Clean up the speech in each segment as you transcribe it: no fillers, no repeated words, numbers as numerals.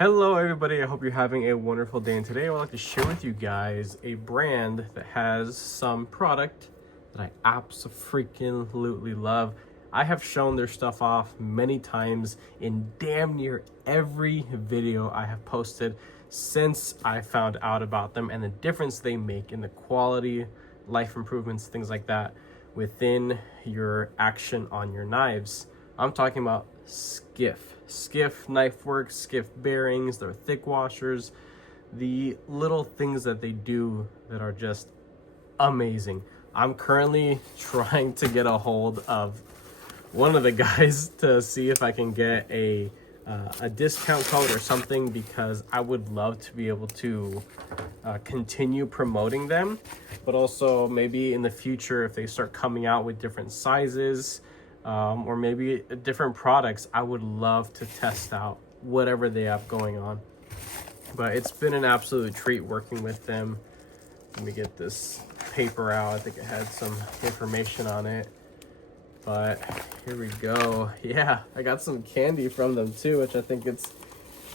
Hello everybody, I hope you're having a wonderful day, and today I would like to share with you guys a brand that has some product that I absolutely love. I have shown their stuff off many times in damn near every video I have posted since I found out about them and the difference they make in the quality, life improvements, things like that within your action on your knives. I'm talking about Skiff knife work, Skiff bearings, their thick washers, the little things that they do that are just amazing. I'm currently trying to get a hold of one of the guys to see if I can get a discount code or something, because I would love to be able to continue promoting them, but also maybe in the future if they start coming out with different sizes, or maybe different products, I would love to test out whatever they have going on. But it's been an absolute treat working with them. Let me get this paper out. I think it had some information on it, but here we go. Yeah, I got some candy from them too, which I think it's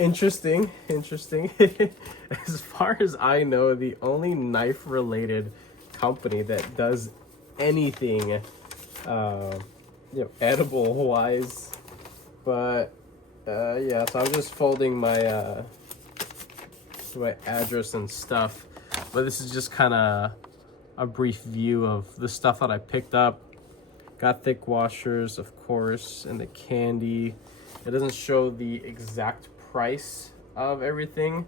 interesting. As far as I know, the only knife related company that does anything edible wise. But yeah, so I'm just folding my my address and stuff, but this is just kind of a brief view of the stuff that I picked up. Got thick washers, of course, and the candy. It doesn't show the exact price of everything,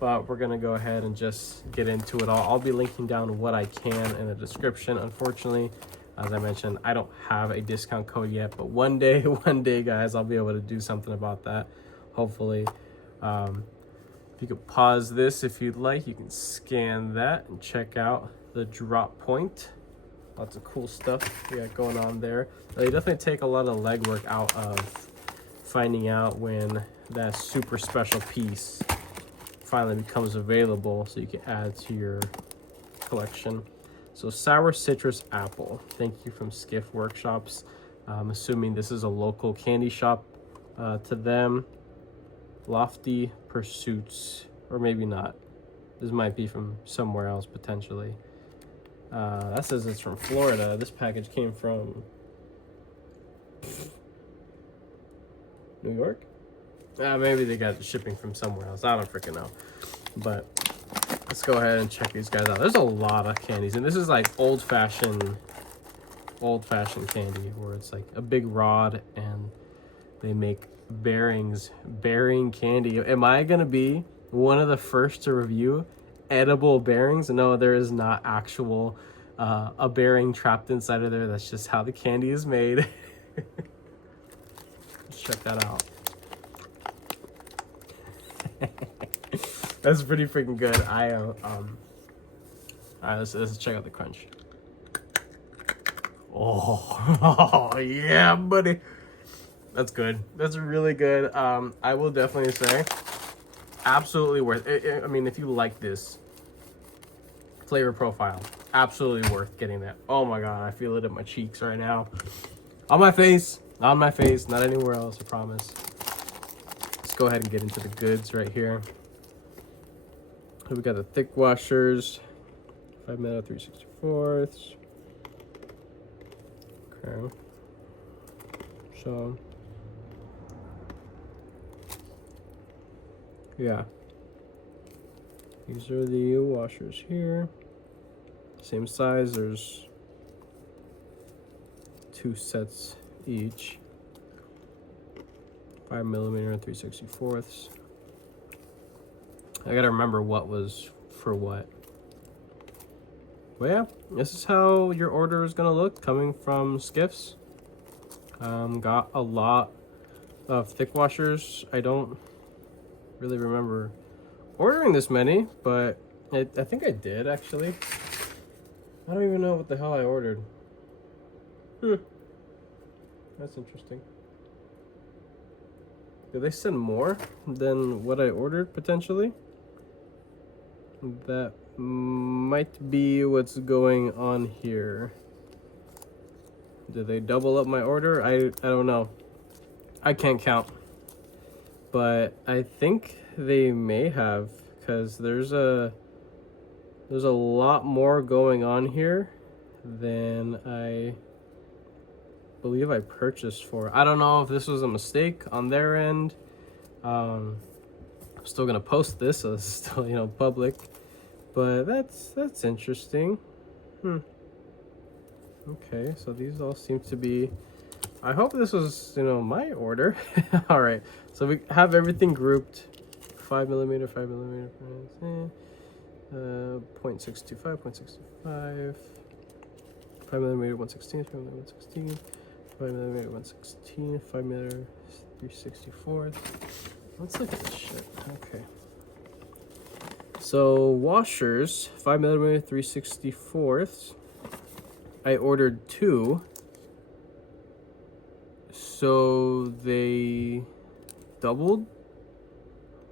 but we're gonna go ahead and just get into it all. I'll be linking down what I can in the description. Unfortunately, as I mentioned, I don't have a discount code yet, but one day guys, I'll be able to do something about that, hopefully. If you could pause this if you'd like, you can scan that and check out the drop point. Lots of cool stuff we got going on there. They definitely take a lot of legwork out of finding out when that super special piece finally becomes available so you can add to your collection. So sour citrus apple, thank you, from Skiff Workshops. I'm assuming this is a local candy shop to them. Lofty Pursuits, or maybe not. This might be from somewhere else potentially. That says it's from Florida. This package came from New York? Maybe they got shipping from somewhere else. I don't freaking know. But let's go ahead and check these guys out. There's a lot of candies, and this is like old-fashioned candy, where it's like a big rod and they make bearing candy. Am I gonna be one of the first to review edible bearings? No, there is not actual a bearing trapped inside of there. That's just how the candy is made. Let's check that out. That's pretty freaking good. All right, let's check out the crunch. Oh, yeah, buddy. That's good. That's really good. I will definitely say absolutely worth it. I mean, if you like this flavor profile, absolutely worth getting that. Oh my god, I feel it in my cheeks right now. On my face, not anywhere else, I promise. Let's go ahead and get into the goods right here. We got the thick washers, 5mm 3/64. Okay. So yeah, these are the washers here. Same size. There's 2 sets each. 5mm 3/64. I gotta remember what was for what. But yeah, this is how your order is gonna look coming from Skiffs. Got a lot of thick washers. I don't really remember ordering this many, but I think I did actually. I don't even know what the hell I ordered. That's interesting. Did they send more than what I ordered potentially? That might be what's going on here. Did they double up my order? I don't know. I can't count. but I think they may have, because there's a lot more going on here than I believe I purchased for. I don't know if this was a mistake on their end. I'm still gonna post this, so it's still, you know, public, but that's interesting. Okay, so these all seem to be, I hope this was, you know, my order. All right, so we have everything grouped. 5mm, 5mm, 0.625, 0.625, 5mm 116, 5mm 116, 5mm 116, 5mm 3/64. Let's look at this shit. Okay. So washers, 5mm 3/64. I ordered 2. So they doubled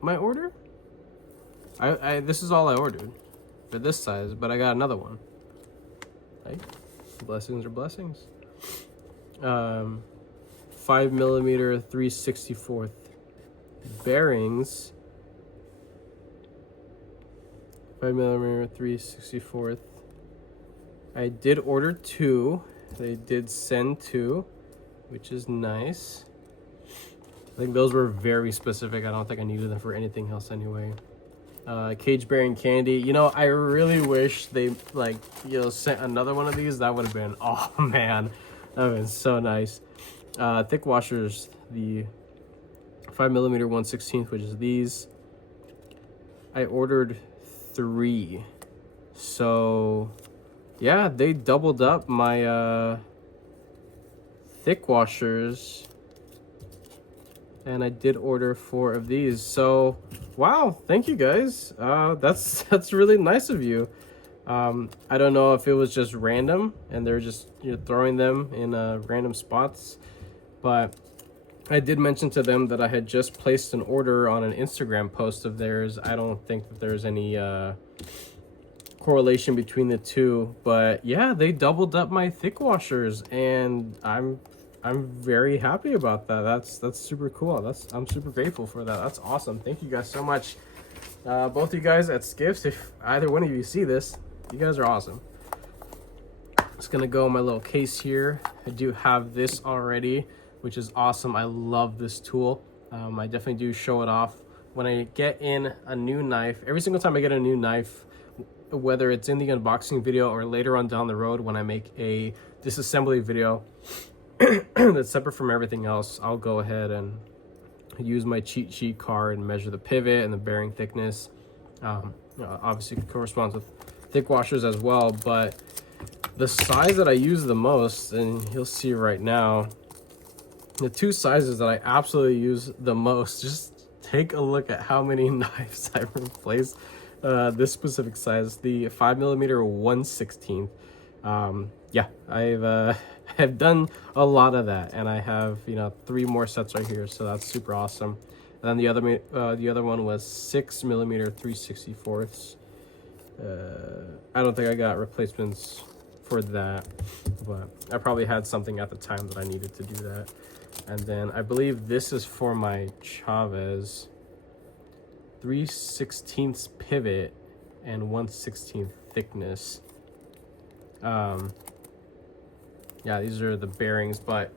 my order. I this is all I ordered for this size, but I got another one. Right? Blessings are blessings. 5mm 3/64 bearings. 5mm 3/64. I did order 2. They did send 2, which is nice. I think those were very specific. I don't think I needed them for anything else anyway. Cage bearing candy. You know, I really wish they, like, you know, sent another one of these. That would have been, oh man, that would have been so nice. Thick washers, the 5mm 1/16, which is these. I ordered 3. So yeah, they doubled up my thick washers, and I did order 4 of these. So wow, thank you guys. That's really nice of you. I don't know if it was just random and they're just, you know, throwing them in random spots, but I did mention to them that I had just placed an order on an Instagram post of theirs. I don't think that there's any correlation between the two, but yeah, they doubled up my thick washers, and I'm very happy about that. That's super cool. I'm super grateful for that. That's awesome. Thank you guys so much. Both you guys at Skiffs, if either one of you see this, you guys are awesome. It's gonna go in my little case here. I do have this already, which is awesome. I love this tool. I definitely do show it off when I get in a new knife. Every single time I get a new knife, whether it's in the unboxing video or later on down the road when I make a disassembly video that's separate from everything else, I'll go ahead and use my cheat sheet card and measure the pivot and the bearing thickness. You know, obviously it corresponds with thick washers as well, but the size that I use the most, and you'll see right now, the 2 sizes that I absolutely use the most, just take a look at how many knives I've replaced. This specific size, the 5mm 1/16. Yeah, I've done a lot of that, and I have, you know, 3 more sets right here, so that's super awesome. And then the other one was 6mm 3/64. I don't think I got replacements for that, but I probably had something at the time that I needed to do that. And then I believe this is for my Chavez 3/16 pivot and 1/16 thickness. Yeah, these are the bearings, but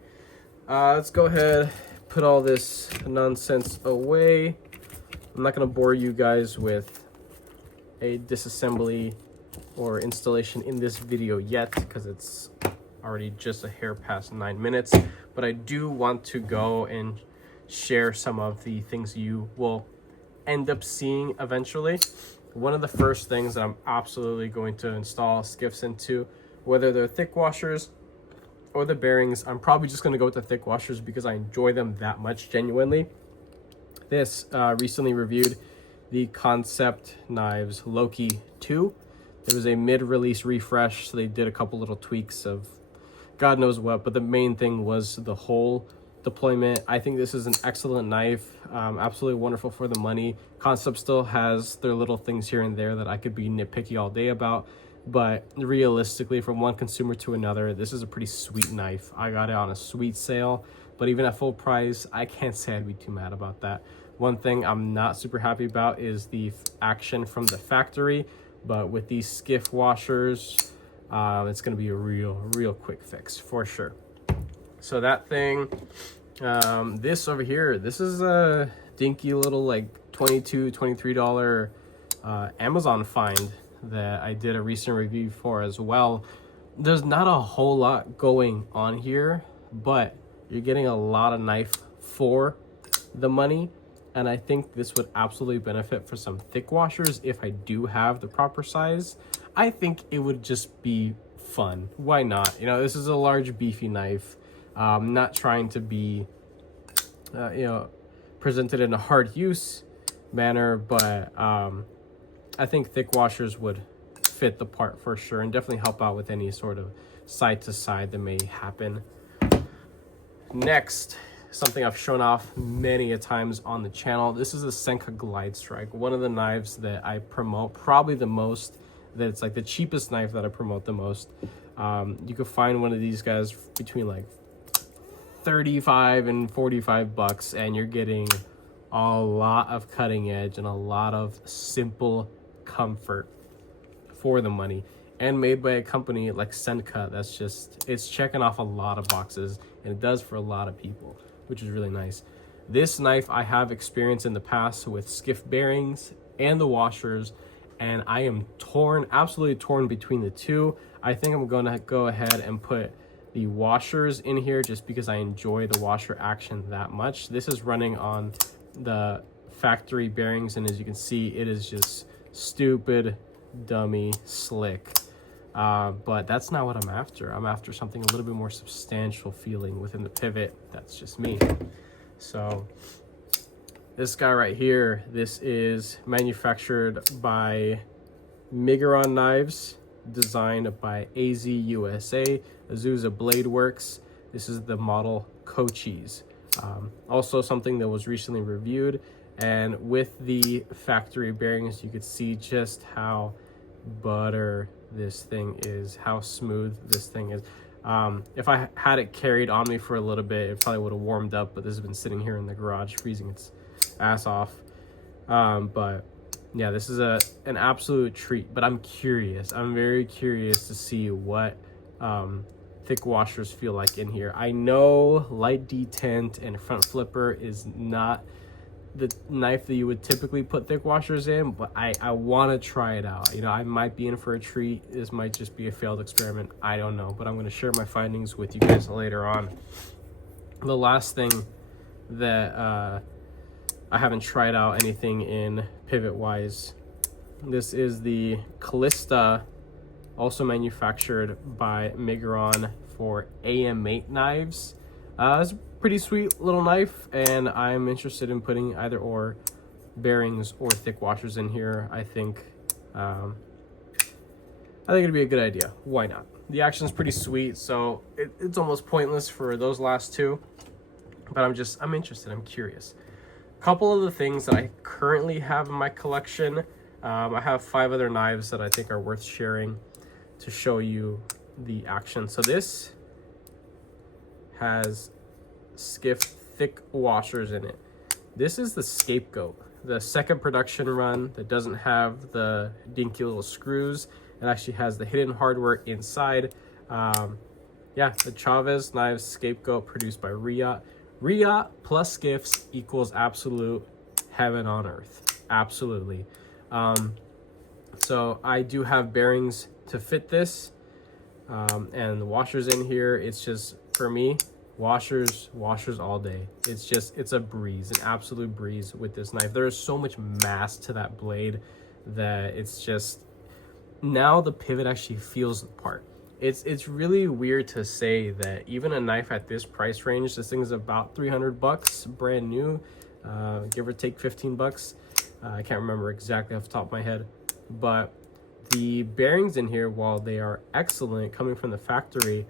let's go ahead, put all this nonsense away. I'm not gonna bore you guys with a disassembly or installation in this video yet, because it's already just a hair past 9 minutes, but I do want to go and share some of the things you will end up seeing eventually. One of the first things that I'm absolutely going to install Skiffs into, whether they're thick washers or the bearings, I'm probably just going to go with the thick washers because I enjoy them that much, genuinely. This recently reviewed the Concept Knives Loki 2. It was a mid-release refresh, so they did a couple little tweaks of God knows what, but the main thing was the whole deployment. I think this is an excellent knife, absolutely wonderful for the money. Concept still has their little things here and there that I could be nitpicky all day about, but realistically, from one consumer to another, this is a pretty sweet knife. I got it on a sweet sale, but even at full price, I can't say I'd be too mad about that. One thing I'm not super happy about is the action from the factory, but with these Skiff washers, it's going to be a real quick fix for sure. So that thing, this over here, this is a dinky little like $22, $23 Amazon find that I did a recent review for as well. There's not a whole lot going on here, but you're getting a lot of knife for the money. And I think this would absolutely benefit for some thick washers if I do have the proper size. I think it would just be fun. Why not? You know, this is a large beefy knife. Not trying to be, you know, presented in a hard use manner, but I think thick washers would fit the part for sure and definitely help out with any sort of side to side that may happen. Next, something I've shown off many a times on the channel. This is a Senka Glide Strike, one of the knives that I promote probably the most. That it's like the cheapest knife that I promote the most. You can find one of these guys between like 35 and 45 bucks, and you're getting a lot of cutting edge and a lot of simple comfort for the money, and made by a company like Senka that's just, it's checking off a lot of boxes, and it does for a lot of people, which is really nice. This knife I have experience in the past with Skiff bearings and the washers, and I am torn, absolutely torn between the two. I think I'm gonna go ahead and put the washers in here just because I enjoy the washer action that much. This is running on the factory bearings, and as you can see, it is just stupid, dummy, slick. But that's not what I'm after. I'm after something a little bit more substantial feeling within the pivot. That's just me. So this guy right here, this is manufactured by Miguron Knives, designed by AZ USA, Azusa Blade Works. This is the model Cochise. Also something that was recently reviewed, and with the factory bearings, you could see just how butter this thing is, how smooth this thing is. If I had it carried on me for a little bit, it probably would have warmed up, but this has been sitting here in the garage freezing its ass off. But yeah, this is an absolute treat. But I'm curious, I'm very curious to see what thick washers feel like in here. I know light detent and front flipper is not the knife that you would typically put thick washers in, but I want to try it out. You know, I might be in for a treat. This might just be a failed experiment, I don't know, but I'm going to share my findings with you guys later on. The last thing that I haven't tried out anything in pivot wise, this is the Callista, also manufactured by Miguron, for AM8 knives. It's a pretty sweet little knife, and I'm interested in putting either or bearings or thick washers in here. I think it'd be a good idea. Why not? The action's pretty sweet, so it's almost pointless for those last two, but I'm interested, I'm curious. A couple of the things that I currently have in my collection, I have 5 other knives that I think are worth sharing to show you the action. So this has Skiff thick washers in it. This is the Scapegoat, the second production run that doesn't have the dinky little screws. It actually has the hidden hardware inside. Yeah, the Chavez Knives Scapegoat, produced by Riot. Riot plus Skiffs equals absolute heaven on earth. Absolutely. So I do have bearings to fit this, and the washers in here. It's just, for me, washers all day. It's a breeze, an absolute breeze with this knife. There is so much mass to that blade that it's just, now the pivot actually feels the part. It's really weird to say that even a knife at this price range, this thing is about 300 bucks, brand new, give or take 15 bucks. I can't remember exactly off the top of my head, but the bearings in here, while they are excellent coming from the factory,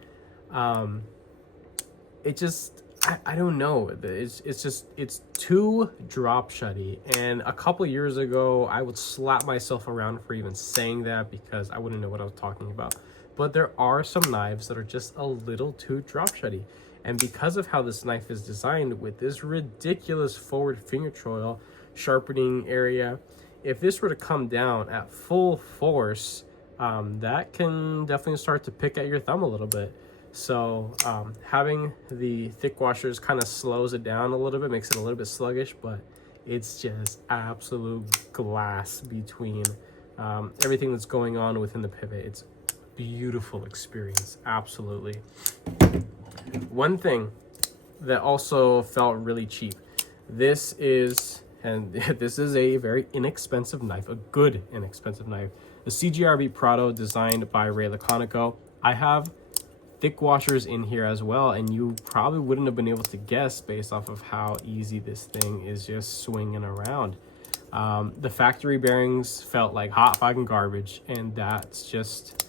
it just, I don't know, it's too drop shutty. And a couple years ago, I would slap myself around for even saying that because I wouldn't know what I was talking about. But there are some knives that are just a little too drop shutty, And because of how this knife is designed with this ridiculous forward finger choil sharpening area, if this were to come down at full force, that can definitely start to pick at your thumb a little bit. So having the thick washers kind of slows it down a little bit, makes it a little bit sluggish, but it's just absolute glass between everything that's going on within the pivot. It's a beautiful experience, absolutely. One thing that also felt really cheap, this is a very inexpensive knife, a good inexpensive knife, the CGRB Prado designed by Ray Laconico. I have thick washers in here as well, and you probably wouldn't have been able to guess based off of how easy this thing is just swinging around. The factory bearings felt like hot fucking garbage, and that's just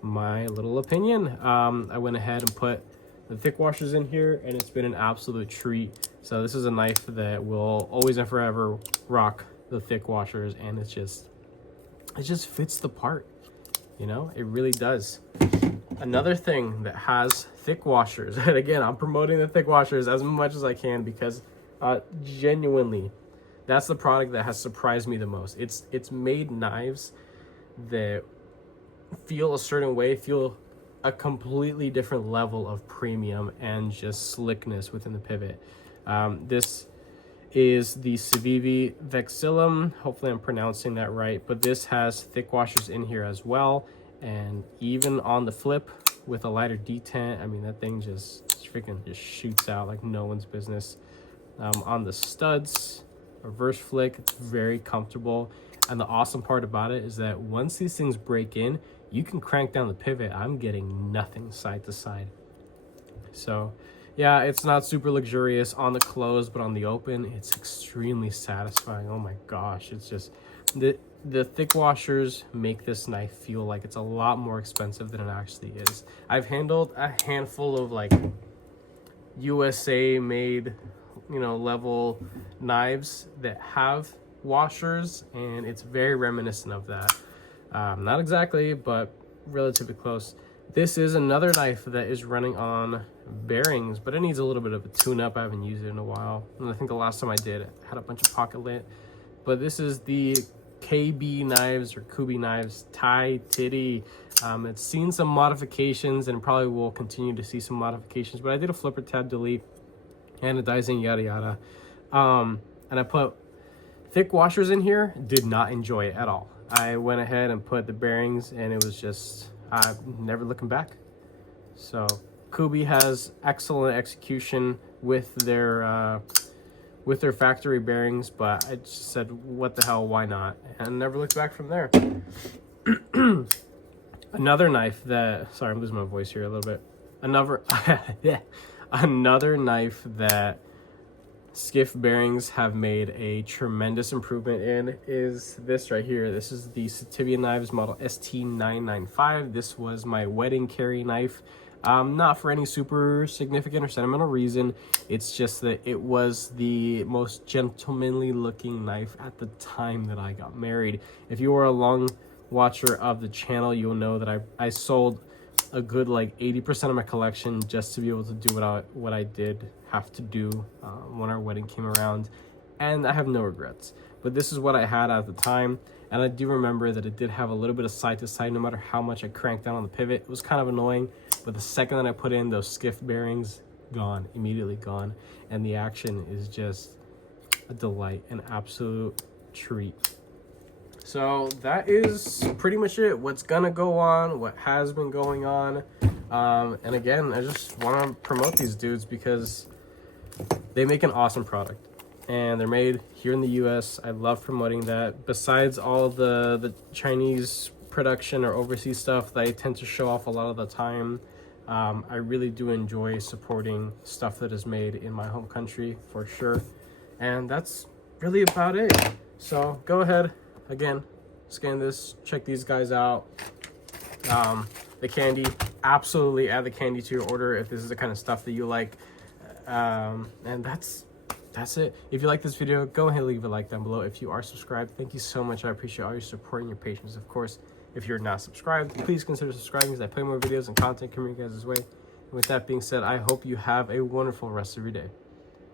my little opinion. I went ahead and put the thick washers in here, and it's been an absolute treat. So this is a knife that will always and forever rock the thick washers, and it just fits the part, you know, it really does. Another thing that has thick washers, and again, I'm promoting the thick washers as much as I can because genuinely, that's the product that has surprised me the most. It's made knives that feel a certain way, feel a completely different level of premium and just slickness within the pivot. This is the Civivi Vexillum. Hopefully I'm pronouncing that right, but this has thick washers in here as well. And even on the flip with a lighter detent, I mean, that thing just freaking just shoots out like no one's business. On the studs, reverse flick, it's very comfortable. And the awesome part about it is that once these things break in, you can crank down the pivot. I'm getting nothing side to side. So yeah, it's not super luxurious on the close, but on the open, it's extremely satisfying. Oh my gosh, it's just the thick washers make this knife feel like it's a lot more expensive than it actually is. I've handled a handful of like USA made, you know, level knives that have washers, and it's very reminiscent of that. Not exactly, but relatively close. This is another knife that is running on bearings, but it needs a little bit of a tune-up. I haven't used it in a while, and I think the last time I did, it had a bunch of pocket lint. But this is the KB knives or Kubi knives Thai Titty. It's seen some modifications and probably will continue to see some modifications, but I did a flipper tab delete, anodizing, yada yada. And I put thick washers in here, did not enjoy it at all. I went ahead and put the bearings, and it was just never looking back. So Kubi has excellent execution with their factory bearings, but I just said, what the hell, why not? And never looked back from there. Another knife that, sorry, I'm losing my voice here a little bit. Another knife that Skiff bearings have made a tremendous improvement in is this right here. This is the Sativia Knives model ST995. This was my wedding carry knife. Not for any super significant or sentimental reason. It's just that it was the most gentlemanly looking knife at the time that I got married. If you are a long watcher of the channel, you'll know that I sold a good like 80% of my collection just to be able to do what I did have to do when our wedding came around, and I have no regrets. But this is what I had at the time, and I do remember that it did have a little bit of side to side no matter how much I cranked down on the pivot. It was kind of annoying, but the second that I put in those Skiff bearings, gone, immediately gone, and the action is just a delight, an absolute treat. So that is pretty much it. What's gonna go on, what has been going on. And again, I just want to promote these dudes because they make an awesome product, and they're made here in the US. I love promoting that. Besides all the Chinese production or overseas stuff that I tend to show off a lot of the time, I really do enjoy supporting stuff that is made in my home country for sure. And that's really about it. So go ahead, again, scan this, check these guys out. The candy, absolutely add the candy to your order if this is the kind of stuff that you like. And that's it. If you like this video, go ahead and leave a like down below. If you are subscribed, thank you so much. I appreciate all your support and your patience. Of course, if you're not subscribed, please consider subscribing, because I play more videos and content coming your guys' way. With that being said, I hope you have a wonderful rest of your day.